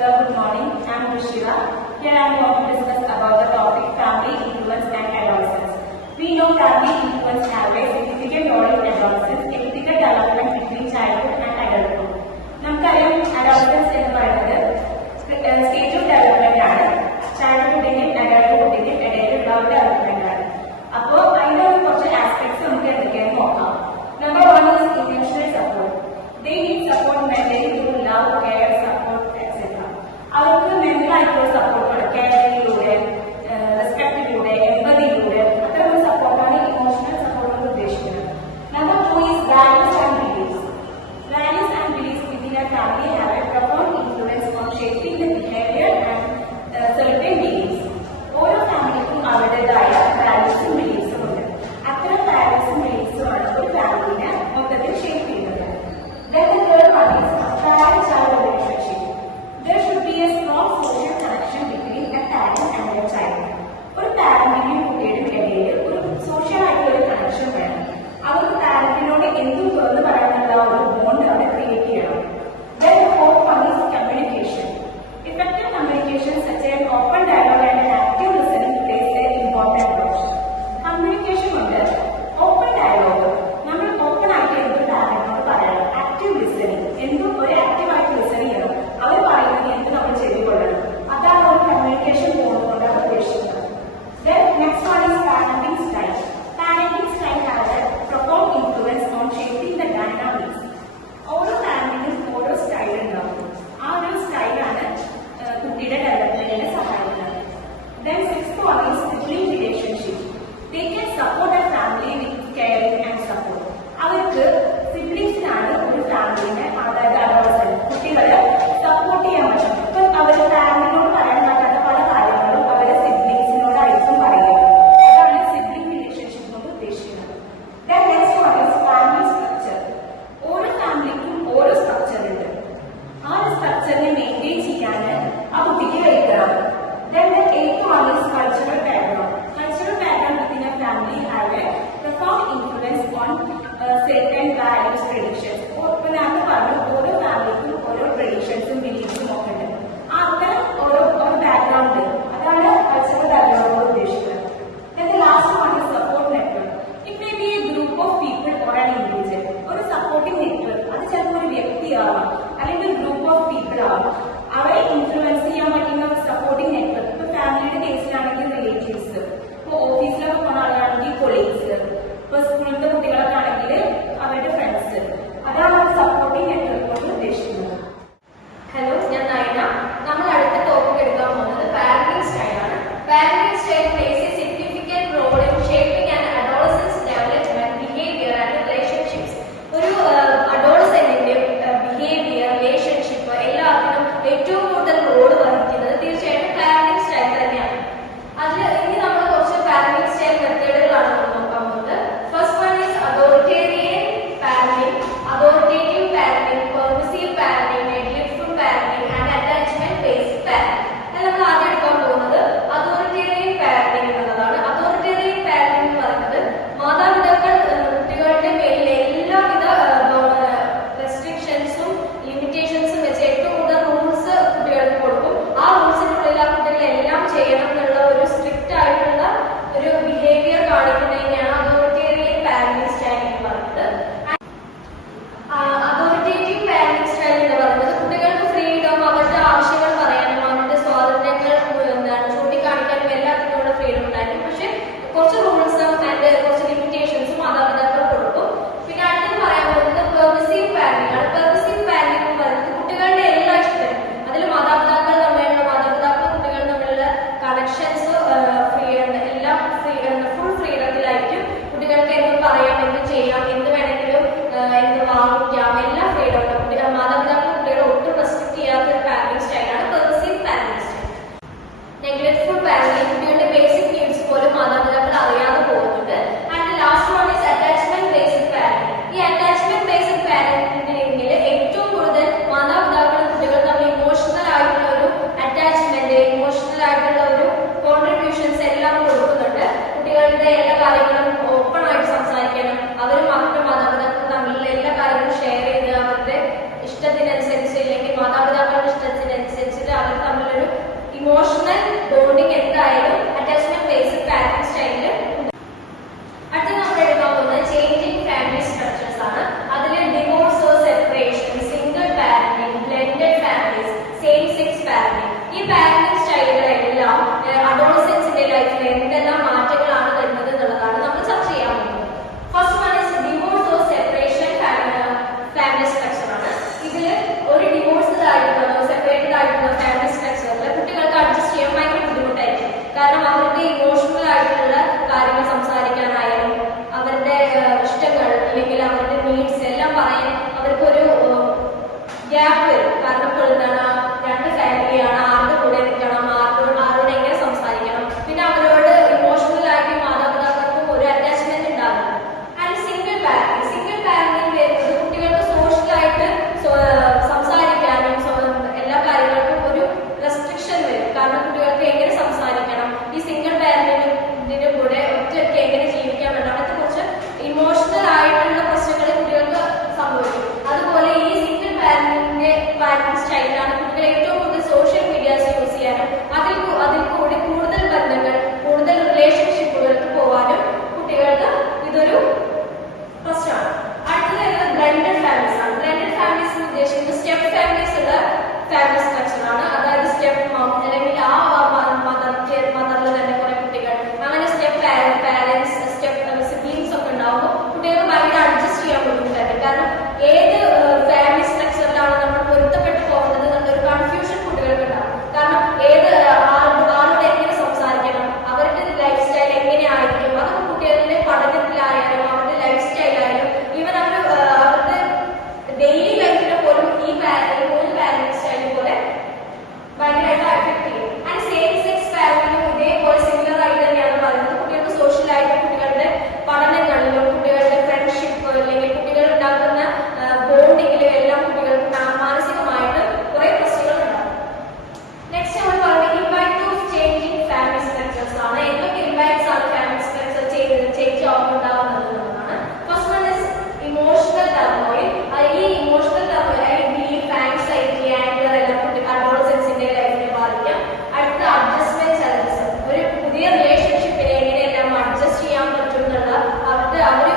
Hello, good morning. I am Rushira. Here I am going to discuss about the topic family influence and adolescence. We know family influence have a significant role in adolescence, ethical development between childhood and adulthood. നമുക്കറിയാം adolescence എന്ന് പറയുന്നത് stage of development ആണ്. ചൈൽഡ്ഹുഡിന്റെയും അഡൾട്ട്ഹുഡിന്റെയും ഇടയിലുള്ള ഒരു development ആണ്. അപ്പോൾ അതിന്റെ കുറച്ച് ആസ്പെക്ട്സ് നമുക്ക് എന്തൊക്കെയാണെന്ന് നോക്കാം. Number 1 is emotional support. They need support mentally through love, care, support, etc. അവർക്ക് മെന്റൽ ആയിട്ടുള്ള സപ്പോർട്ട് കെയറിലൂടെ, റെസ്പെക്റ്റിലൂടെ, എംപതിയിലൂടെ അത്തരം സപ്പോർട്ടാണ് ഇമോഷണൽ സപ്പോർട്ട് കൊണ്ട് ഉദ്ദേശിക്കുന്നത്. Number 2 is values and beliefs. Values and beliefs within a family have a profound influence on shaping the behavior and certain beliefs. ഓരോ ഫാമിലിക്കും അവരുടേതായ വാല്യൂസും ബിലീഫ്സും ഉണ്ട്. അത്തരം വാല്യൂസും ബിലീഫ്സും ആണ് ഒരു ഫാമിലിനെ മൊത്തത്തിൽ ഷേപ്പ് ചെയ്യുന്നത്. Then the third one is parent-child relationship. There should be a strong social connection between a parent and a child. ഒരു പാരന്റിന്റെയും കുട്ടിയുടെയും ഇടയിൽ ഒരു സോഷ്യൽ ആയിട്ടുള്ള ഒരു കണക്ഷൻ വേണം. അവർക്ക് പാരന്റിനോട് എന്തും തുറന്നു പറയാനുള്ള ഒരു ബോണ്ട് അവിടെ ക്രിയേറ്റ് ചെയ്യണം. Then the fourth one is communication. Effective communication such as open dialogue and active listening plays an important role. Communication കൊണ്ട് ഓപ്പൺ ഡയലോഗ് നമ്മൾ ഓപ്പൺ ആയിട്ട് എന്ത് പാരന്റിനോട് പറയണം. ആക്റ്റീവ് ലിസണിങ് എന്തും ഒരു ആക്റ്റീവായിട്ട് ലിസൺ ചെയ്യണം. അവർ പറയുന്നത് എന്ത് നമ്മൾ ചെയ്തുകൊള്ളണം. അതാണ് ഒരു കമ്മ്യൂണിക്കേഷൻ പോകുന്നതുകൊണ്ട് അവർ ഉദ്ദേശിക്കുന്നത്. Then next one is parenting style. Parenting style has a profound influence on shaping the dynamics. ഓരോ പാരന്റിനും ഓരോ സ്റ്റൈൽ ഉണ്ടാവും. ആ ഒരു സ്റ്റൈലാണ് കുട്ടിയുടെ ഡെവലപ്മെന്റിനെ സഹായിക്കുന്നത്. Then sixth one is sibling relationship. They can support a family with caring and support. അവർക്ക് സിബ്ലിംഗ്സിനാണ് ഒരു ഫാമിലിനെ, അതായത് അഡോളസെന്റ് കുട്ടികളെ സപ്പോർട്ട് ചെയ്യാൻ പറ്റും. ഇപ്പൊ അവരുടെ ഫാമിലിനോട് പറയാൻ പറ്റാത്ത പല കാര്യങ്ങളും അവരുടെ സിബ്ലിംഗ്സിനോടായിരിക്കും പറയുക. അതാണ് സിബ്ലിംഗ് റിലേഷൻഷിപ്പ് കൊണ്ട് ഉദ്ദേശിക്കുന്നത്. Then next one is family structure. ഓരോ ഫാമിലിക്കും ഓരോ സ്ട്രക്ചർ ഉണ്ട്. ആ ഒരു സ്ട്രക്ചറിനെ മെയിൻറ്റെയിൻ ചെയ്യാൻ ആ കുട്ടിക്ക് കഴിക്കണം. Then the eighth one is cultural background. Cultural background within a family have a profound influence on certain values, traditions. ഇപ്പൊ ഞാൻ പറഞ്ഞു ഓരോ ഫാമിലിക്കും ഓരോ ട്രഡീഷൻസും ബിലീഫ്സും ഒക്കെ ഉണ്ട്. അത്തരം ഓരോ ബാക്ക്ഗ്രൗണ്ട് അതാണ് കൾച്ചറൽ ബാക്ക്ഗ്രൗണ്ട് കൊണ്ട് ഉദ്ദേശിക്കുന്നത്. Then the last one is support network. It may be a group of people or an individual. ഒരു സപ്പോർട്ടിംഗ് നെറ്റ്വർക്ക് അത് ചിലപ്പോൾ ഒരു വ്യക്തിയാവാം അല്ലെങ്കിൽ ഒരു ഗ്രൂപ്പ് ഓഫ് പീപ്പിൾ ആവാം. അവരെ ഇൻഫ്ലുവൻസ് ചെയ്യാൻ പറ്റുന്ന ഒരു സപ്പോർട്ടിംഗ് നെറ്റ്വർക്ക്. ഇപ്പൊ ഫാമിലിയുടെ കേസിലാണെങ്കിൽ റിലേറ്റീവ്സ്, ഇപ്പൊ ഓഫീസിലൊക്കെ പോകുന്ന ആളാണെങ്കിൽ കൊളീഗ്സ്, ഇപ്പൊ സ്കൂളിലത്തെ കുട്ടികളൊക്കെ ആണെങ്കിൽ അവരുടെ ഫ്രണ്ട്സ്. അതാണ് ഒരു സപ്പോർട്ടിംഗ് നെറ്റ്വർക്ക് കൊണ്ട് ഉദ്ദേശിക്കുന്നത്. ഹലോ, ഞാൻ നയന. നമ്മൾ അടുത്ത ടോപ്പിക് എടുക്കാൻ പോകുന്നത് പാരന്റിംഗ് സ്റ്റൈലാണ്. Parenting style plays a significant role in shaping an adolescence development behaviour and relationships. ഒരു അഡോളസെന്റിന്റെ ബിഹേവിയർ, റിലേഷൻഷിപ്പ് എല്ലാത്തിനും ഏറ്റവും കൂടുതൽ റോൾ വഹിക്കുന്നത് തീർച്ചയായിട്ടും പാരന്റിംഗ് സ്റ്റൈൽ തന്നെയാണ്. അതിൽ ഇനി നമ്മൾ കുറച്ച് പാരന്റിംഗ് സ്റ്റൈൽ മെത്തേഡുകളാണ് നോക്കാൻ പോകുന്നത്. First one is authoritarian parenting, authoritative parenting, permissive parenting, neglectful parenting and attachment based parenting. അത് നമ്മൾ ആദ്യം എടുക്കാൻ പോകുന്നത് അതോറിറ്റേറിയൻ പാരന്റിംഗ് എന്നുള്ളതാണ്. അതോറിറ്റേറിയൻ പാരന്റിംഗ് എന്ന് പറയുന്നത് മാതാപിതാക്കൾ കുട്ടികളുടെ മേലിൽ എല്ലാവിധ റെസ്ട്രിക്ഷൻസും ലിമിറ്റേഷൻസും വെച്ച് ഏറ്റവും കൂടുതൽ റൂൾസ് കുട്ടികൾക്ക് കൊടുക്കും. ആ റൂൾസിനുള്ളിൽ ആ കുട്ടികളെല്ലാം ചെയ്യണം എന്നുള്ള ഒരു സ്ട്രിക്റ്റ് ആയിട്ടുള്ള ഒരു ബിഹേവിയർ കാണിക്കുന്നതിനെയാണ് അതോറിറ്റേറിയൻ പാരന്റിംഗ് സ്റ്റൈൽ എന്ന് പറയുന്നത്. അതോറിറ്റേറ്റീവ് പാരന്റിംഗ് സ്റ്റൈൽ എന്ന് പറയുന്നത് കുട്ടികൾക്ക് ഫ്രീഡം, അവരുടെ ആവശ്യങ്ങൾ പറയാനും അവരുടെ സ്വാതന്ത്ര്യങ്ങൾ ചൂണ്ടിക്കാണിക്കാനും എല്ലാത്തിനുള്ള ഫ്രീഡം ഉണ്ടായിരിക്കും. പക്ഷെ കുറച്ച് റൂൾസും ആൻഡ് കുറച്ച് ലിമിറ്റേഷൻസും മാതാപിതാക്കൾ കൊടുക്കും. പിന്നെ അടുത്തത് പറയാൻ പോകുന്നത് പെർമിസീവ് പാരന്റിംഗ് ആണ്. പെർമിസീവ് പാരന്റിംഗ് എന്ന് പറയുന്നത് കുട്ടികളുടെ എല്ലാ ഇഷ്ടത്തിനും, അതിൽ മാതാപിതാക്കൾ കുട്ടികൾ തമ്മിലുള്ള കണക്ഷൻസ് എല്ലാം ഫുൾ ഫ്രീഡത്തിലായിരിക്കും. കുട്ടികൾക്ക് എന്ത് പറയാം, എന്ത് ചെയ്യാം, എന്ത് വേണമെങ്കിലും എന്ത് വാങ്ങിക്കാം, എല്ലാ ഫ്രീഡം. മാതാപിതാക്കൾ കുട്ടികളെ ഒട്ടും റെസ്ട്രിക്ട് ചെയ്യാത്ത ഒരു പാരന്റിംഗ് സ്റ്റൈലാണ് പെർമിസീവ് പാരന്റിംഗ് സ്റ്റൈൽ. നെഗ്ലെക്റ്റ്ഫുൾ പാരന്റിംഗ്, കുട്ടികളുടെ ബേസിക് നീഡ്സ് പോലും മാതാപിതാക്കൾ അറിയാതെ പോകുന്നുണ്ട്. And last one is attachment based parenting. ഈ അറ്റാച്ച്മെന്റ് ബേസ്ഡ് പാരന്റിംഗിൽ ഏറ്റവും കൂടുതൽ മാതാപിതാക്കൾ കുട്ടികൾ തമ്മിൽ ഇമോഷണൽ ആയിട്ടുള്ള ഒരു അറ്റാച്ച്മെന്റ്, ഇമോഷണൽ ആയിട്ടുള്ള ഒരു കോൺട്രിബ്യൂഷൻസ് എല്ലാം കൊടുക്കുന്നുണ്ട്. കുട്ടികളുടെ എല്ലാ കാര്യങ്ങളും ഓപ്പൺ ആയിട്ട് സംസാരിക്കണം. അവരും അവരുടെ മാതാപിതാക്കൾ തമ്മിലുള്ള എല്ലാ കാര്യങ്ങളും ഷെയർ ചെയ്ത് അവരുടെ ഇഷ്ടത്തിനനുസരിച്ച് അല്ലെങ്കിൽ മാതാപിതാക്കളുടെ ഇഷ്ടത്തിനനുസരിച്ച് ഇമോഷണൽ ബോണ്ടിങ് എന്തായാലും അറ്റാച്ച്മെന്റ് ബേസ്ഡ് പാരന്റിംഗ് സ്റ്റൈലിൽ. അടുത്ത നമ്മൾ എടുക്കാൻ പോകുന്നത് ചേഞ്ചിങ് ഫാമിലി സ്ട്രക്ചേഴ്സ് ആണ്. അതിൽ divorce or separation, single parenting, blended families, same sex parenting. ഈ പാരന്റിംഗ് സ്റ്റൈലുകളെല്ലാം അഡോളസൻസിന്റെ ലൈഫിൽ എന്തെല്ലാം മാറ്റങ്ങളാണ് വരുന്നത് എന്നുള്ളതാണ് നമ്മൾ ചർച്ച ചെയ്യാൻ പോകുന്നത്. First one is divorce or separation family structure ആണ്. ഇതിൽ ഒരു ഡിവോഴ്സ്ഡ് ആയിട്ടുള്ള സെപ്പറേറ്റഡ് ആയിട്ടുള്ള ഫാമിലി സ്ട്രക്ചറിൽ കുട്ടികൾക്ക് അഡ്ജസ്റ്റ് ചെയ്യാൻ ഭയങ്കര ബുദ്ധിമുട്ടായിരിക്കും. കാരണം അവരുടെ ഇമോഷണൽ ആയിട്ടുള്ള കാര്യങ്ങൾ സംസാരിക്കാനായാലും അവരുടെ ഇഷ്ടങ്ങൾ അല്ലെങ്കിൽ അവരുടെ നീഡ്സ് എല്ലാം പറയാൻ അവർക്കൊരു ഗ്യാപ്പ് വരും. കാരണം ഇപ്പോൾ എന്താണ്, രണ്ട് ഫാമിലിയാണ്, ആരുടെ കൂടെ നിൽക്കണം, ആരോട് എങ്ങനെ സംസാരിക്കണം, പിന്നെ അവരോട് ഇമോഷണൽ ആയിട്ട് മാതാപിതാക്കൾക്കും ഒരു അറ്റാച്ച്മെന്റ് ഉണ്ടാകും. ആൻഡ് സിംഗിൾ പാരന്റിംഗ് വരുന്നത് കുട്ടികൾക്ക് സോഷ്യലായിട്ട് സംസാരിക്കാനും എല്ലാ കാര്യങ്ങൾക്കും ഒരു റെസ്ട്രിക്ഷൻ വരും. കാരണം കുട്ടികൾക്ക് എങ്ങനെ സംസാരിക്കണം, ഈ സിംഗിൾ പാരന്റിന്റെ കൂടെ ഒറ്റയ്ക്ക് എങ്ങനെ ജീവിക്കാൻ പറ്റും, അങ്ങനത്തെ കുറച്ച് ഇമോഷണൽ ആയിട്ടുള്ള പ്രശ്നങ്ങൾ കുട്ടികൾക്ക് സംഭവിക്കും. അതുപോലെ ഈ സിംഗിൾ പാരന്റിംഗ് സ്റ്റൈലാണ് കുട്ടികൾ ഏറ്റവും കൂടുതൽ സോഷ്യൽ മീഡിയാസ് യൂസ് ചെയ്യാനും അതിൽ കൂടി കൂടുതൽ ബന്ധങ്ങൾ, കൂടുതൽ റിലേഷൻഷിപ്പുകൾക്ക് പോകാനും കുട്ടികൾക്ക് ഇതൊരു പ്രശ്നമാണ്. അടുത്തത് ബ്ലെൻഡഡ് ഫാമിലീസ് ആണ്. ബ്ലെൻഡഡ് ഫാമിലീസ് എന്ന് ഉദ്ദേശിക്കുന്നത് സ്റ്റെപ്പ് ഫാമിലീസ് ഉള്ള ഫാമിലി സ്ട്രക്ചർ ആണ്. അതായത് സ്റ്റെപ്പ് മോം അല്ലെങ്കിൽ ആ മദറിൽ തന്നെ കുറെ കുട്ടികൾ, അങ്ങനെ സ്റ്റെപ്പ് പാരന്റ്സ്, സ്റ്റെപ്പ് സിബ്ലിംഗ്സ് ഒക്കെ ഉണ്ടാവുമ്പോൾ കുട്ടികൾക്ക് ഭയങ്കര അഡ്ജസ്റ്റ് ചെയ്യാൻ ബുദ്ധിമുട്ടായിരിക്കും. കാരണം ഏത് ഫാമിലി സ്ട്രക്ചറിലാണ് നമ്മൾ പൊരുത്തപ്പെട്ട് പോകുന്നത് എന്നൊരു കൺഫ്യൂഷൻ കുട്ടികൾക്ക് ഉണ്ടാവും. കാരണം ആരോട് എങ്ങനെ സംസാരിക്കണം, അവരുടെ ലൈഫ് സ്റ്റൈൽ എങ്ങനെയായിരിക്കും, അതൊക്കെ കുട്ടികളുടെ പഠനത്തിലായാലും അവരുടെ ലൈഫ് സ്റ്റൈലായാലും ഈവൻ അവരുടെ ഡെയിലി ലൈഫിനെ പോലും ഈ മൂന്ന് പാരന്റിംഗ് സ്റ്റൈൽ പോലെ ഭയങ്കരമായിട്ട് അഫക്ട് ചെയ്യും. ആൻഡ് സെയിം സെക്സ് പാരന്റിംഗ് ഇതേപോലെ സിമിലർ ആയിട്ട് തന്നെയാണ് പറയുന്നത്. കുട്ടികൾക്ക് സോഷ്യലായിട്ട് കുട്ടികളുടെ പഠനങ്ങളിലും കുട്ടികളുടെ ഫ്രണ്ട്ഷിപ്പ് അല്ലെങ്കിൽ കുട്ടികൾ ഉണ്ടാക്കുന്ന ബോണ്ടിങ്ങിലും എല്ലാം കുട്ടികൾക്ക് മാനസികമായിട്ട് കുറെ പ്രശ്നങ്ങൾ ഉണ്ടാകും. നെക്സ്റ്റ് നമ്മൾ പറയുന്നത് impact of changing family structures ആണ്. എന്തൊക്കെ ഇമ്പാക്ട്സ് ആണ് ഫാമിലി സ്ട്രക്ചർ ചേഞ്ച് ആവുന്നുണ്ടാവുന്നത് എന്നാണ്. First one is emotional turmoil. ഈ emotional turmoil grief, anxiety, anger എല്ലാം അഡോളസൻസിന്റെ ലൈഫിനെ ബാധിക്കാം. അടുത്ത അഡ്ജസ്റ്റ്മെന്റ് ചലഞ്ചസ്, ഒരു പുതിയ റിലേഷൻഷിപ്പിനെ എങ്ങനെയെല്ലാം അഡ്ജസ്റ്റ് ചെയ്യാൻ പറ്റും എന്നുള്ള അവർ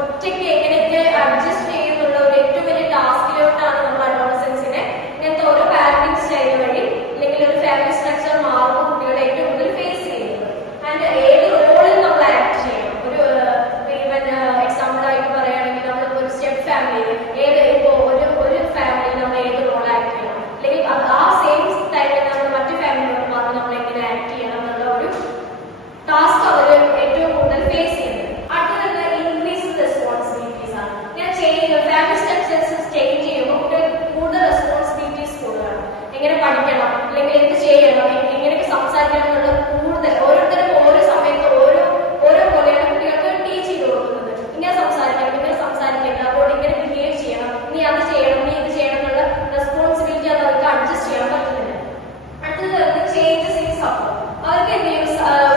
ഒറ്റയ്ക്ക് എങ്ങനെയൊക്കെ അഡ്ജസ്റ്റ് ചെയ്യുന്നുള്ള ഒരു ഏറ്റവും വലിയ ടാസ്കിലോട്ടാണ് നമ്മൾ അഡോളസൻസിനെ ഇങ്ങനത്തെ ഓരോ പാരന്റിംഗ് സ്റ്റൈൽ വഴി അല്ലെങ്കിൽ ഒരു ഫാമിലി സ്ട്രക്ചർ മാറുമ്പോൾ കുട്ടികൾ ഏറ്റവും കൂടുതൽ ഫേസ് ചെയ്യുന്നത്. ആൻഡ് ഏത് റോളിൽ നമ്മൾ ആക്ട് ചെയ്യണം. ഈവൻ എക്സാമ്പിൾ ആയിട്ട് പറയുകയാണെങ്കിൽ നമ്മൾ ഒരു സ്റ്റെപ്പ് ഫാമിലി ഒരു ഫാമിലിയിൽ നമ്മൾ ഏത് റോൾ ആക്ട് ചെയ്യണം, അല്ലെങ്കിൽ ആ സെയിം ടൈമിൽ നമ്മൾ മറ്റു ഫാമിലിയോട് മാത്രം നമ്മൾ എങ്ങനെ ആക്ട് ചെയ്യണം എന്നുള്ള ഒരു ടാസ്ക് അവർ ഏറ്റവും കൂടുതൽ ഫേസ് ചെയ്യുന്നത്. അടുത്തത് ഇൻക്രീസ് റെസ്പോൺസിബിലിറ്റീസ് ആണ്. ഫാമിലി സ്ട്രക്ചേഴ്സ് ചേഞ്ച് ചെയ്യുമ്പോൾ കുട്ടികൾക്ക് കൂടുതൽ റെസ്പോൺസിബിലിറ്റീസ് കൂടുതലാണ്. എങ്ങനെ പഠിക്കണം, അല്ലെങ്കിൽ എന്ത് ചെയ്യണം, എങ്ങനെയൊക്കെ സംസാരിക്കണം എന്നുള്ള കൂടുതൽ ഓരോരുത്തരും ഓരോ സമയത്ത് ഓരോ പോലെയാണ് കുട്ടികൾക്ക് ടീച്ച് ചെയ്ത് കൊടുക്കുന്നത്. ഇങ്ങനെ സംസാരിക്കണം, ഇങ്ങനെ സംസാരിക്കണം, അവരോട് ഇങ്ങനെ ബിഹേവ് ചെയ്യണം, നീ അത് ചെയ്യണം, നീ ഇത് ചെയ്യണം എന്നുള്ള റെസ്പോൺസിബിലിറ്റി അത് അവർക്ക് അഡ്ജസ്റ്റ് ചെയ്യാൻ പറ്റുന്നില്ല. അടുത്തത് ചേഞ്ചസ് ഇൻ സപ്പോർട്ട്. അവർക്ക് എന്ത് ചെയ്യും,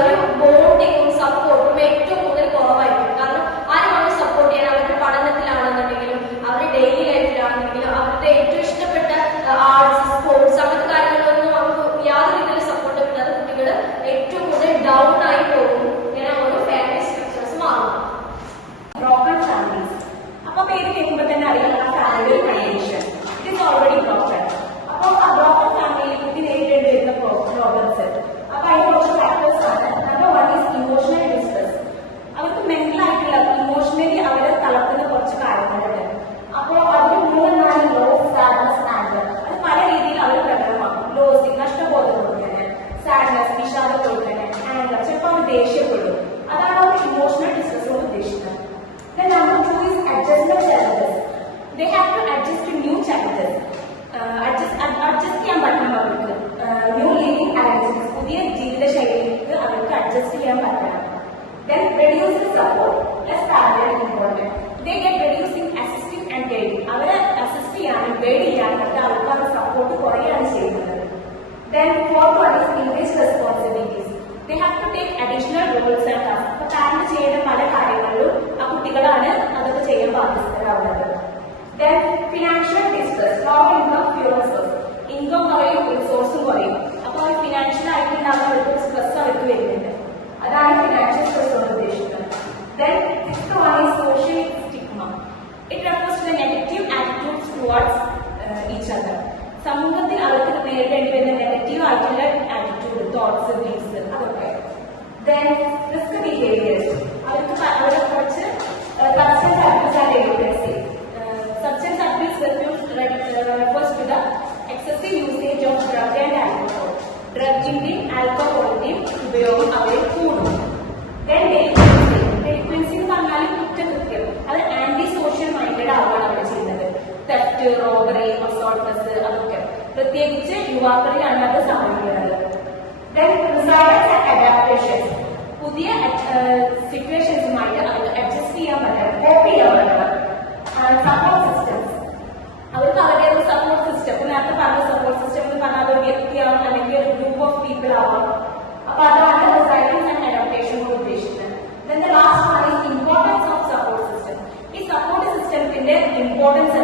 ഒരു ബോണ്ടിങ്ങും സപ്പോർട്ടും ഏറ്റവും കൂടുതൽ കുറവായിരിക്കും. കാരണം ആരും സപ്പോർട്ട് ചെയ്യാൻ അവരുടെ പഠനത്തിലാണെന്നുണ്ടെങ്കിലും അവരുടെ ഡെയിലി ലൈഫിലാണെന്നുണ്ടെങ്കിലും അവരുടെ ഏറ്റവും ഇഷ്ടപ്പെട്ട ആർട്സ്, സ്പോർട്സ് അങ്ങനത്തെ കാര്യങ്ങളൊന്നും അവർക്ക് യാതൊരു രീതിയിൽ സപ്പോർട്ട് കിട്ടാതെ കുട്ടികൾ ഏറ്റവും കൂടുതൽ ഡൗൺ ആയി പോകും. ഇങ്ങനെ ഓരോ ഫാമിലി സ്ട്രക്ചേഴ്സ് മാറും. Broken families. അപ്പൊ പേര് കേൾക്കുമ്പോൾ തന്നെ അറിയാം ആ family condition it is already broken. അപ്പോൾ ആ ബ്രോക്കൺ ഫാമിലി കുട്ടി നേരിടേണ്ടി വരുന്ന പ്രോബ്ലംസ്, അപ്പൊ അതിന് കുറച്ച് ഫാക്ടേഴ്സ് ആണ്. Number one is emotional distress. അവർക്ക് മെന്റൽ ആയിട്ടുള്ള ഇമോഷണലി അവരെ തളർത്തുന്ന കുറച്ച് കാര്യങ്ങളുണ്ട്. അപ്പോൾ അതിന് മൂന്നെണ്ണമാണ് ലോസ്, സാഡ്നസ്, ആങ്കർ. അത് പല രീതിയിൽ അവർ പ്രകടമാക്കും. ലോസ് നഷ്ടബോധം കൊടുക്കുന്നത്, സാഡ്നസ് വിഷാദം കൊടുക്കുന്നത്, ആങ്കർ ചിലപ്പോൾ അവർ ദേഷ്യപ്പെടും. അതാണ് അവർ ഇമോഷണൽ ഡിസ്ട്രസ് കൊണ്ട് ഉദ്ദേശിക്കുന്നത്. Then number two is adjustment challenges. They have to adjust to new challenges. Adjust ചെയ്യാൻ പറ്റണം അവർക്ക്. ന്യൂ ലിവിംഗ് അറേഞ്ച്മെന്റ്സ്, പുതിയ ജീവിതശൈലിക്ക് അവർക്ക് അഡ്ജസ്റ്റ് ചെയ്യാൻ പറ്റണം. Then reduce the support, less family involvement. They get reducing assisting and guiding. അവരെ assist ചെയ്യാനും guide ചെയ്യാനും അവർക്ക് അവർ സപ്പോർട്ട് കുറയാണ് ചെയ്യുന്നത്. Then fourth one is increased responsibilities. They have to take additional roles and tasks. അപ്പൊ parent ചെയ്യുന്ന പല കാര്യങ്ങളിലും ആ കുട്ടികളാണ് അതൊക്കെ ചെയ്യാൻ ബാധ്യസ്ഥരാവുന്നത്. Then financial distress, low income, fewer resources. Income കുറയും, റിസോഴ്സും കുറയും. അപ്പോൾ ടുവാർഡ്സ് ഈച്ച് അതർ. സമൂഹത്തിൽ അവർക്ക് നേരിടേണ്ടി വരുന്ന നെഗറ്റീവ് ആയിട്ടുള്ള ആറ്റിറ്റ്യൂഡ്, തോട്ട്സ്, ബിലീഫ്സ് അതൊക്കെ. ദെൻ റിസ്ക് ബിഹേവിയേഴ്സ്, അവർക്ക് കുറച്ച് substance abuse and delinquency. Substance abuse refers to the excessive usage of drug and alcohol. ഡ്രഗിന്റെയും ആൽക്കഹോളിന്റെയും ഉപയോഗം അവരിൽ കൂടും. ദെൻ ഡെലിക്വൻസി എന്ന് പറഞ്ഞാൽ കുറ്റകൃത്യം, അത് ആന്റി സോഷ്യൽ മൈൻഡഡ് ആവുകയാണ് അവർ ചെയ്യുന്നത്. തെഫ്റ്റ്, റോബറി, അസോൾട്ടസ് അതൊക്കെ പ്രത്യേകിച്ച് യുവാക്കളിലാണ് അത് സംഭവിക്കുന്നത്. ദെൻ റിസൈലൻസ് ആൻഡ് അഡാപ്റ്റേഷൻസ്, പുതിയ സിറ്റുവേഷൻസുമായിട്ട് അവർക്ക് അഡ്ജസ്റ്റ് ചെയ്യാൻ പറ്റണം, കോപ്പ് ചെയ്യാൻ പറ്റണം. സപ്പോർട്ട് സിസ്റ്റംസ്, അവർക്ക് അവരുടെ ഒരു സപ്പോർട്ട് സിസ്റ്റം, നേരത്തെ പറഞ്ഞ സപ്പോർട്ട് സിസ്റ്റം എന്ന് പറഞ്ഞാൽ അതൊരു വ്യക്തിയാവും അല്ലെങ്കിൽ ഒരു ഗ്രൂപ്പ് ഓഫ് പീപ്പിൾ ആവാം. അപ്പൊ അതാണ് റിസൈലൻസ് ആൻഡ് അഡാപ്റ്റേഷൻ കൊണ്ട് ഉദ്ദേശിക്കുന്നത്. Then the last one is importance of support system. ഈ സപ്പോർട്ട് സിസ്റ്റത്തിന്റെ ഇമ്പോർട്ടൻസ്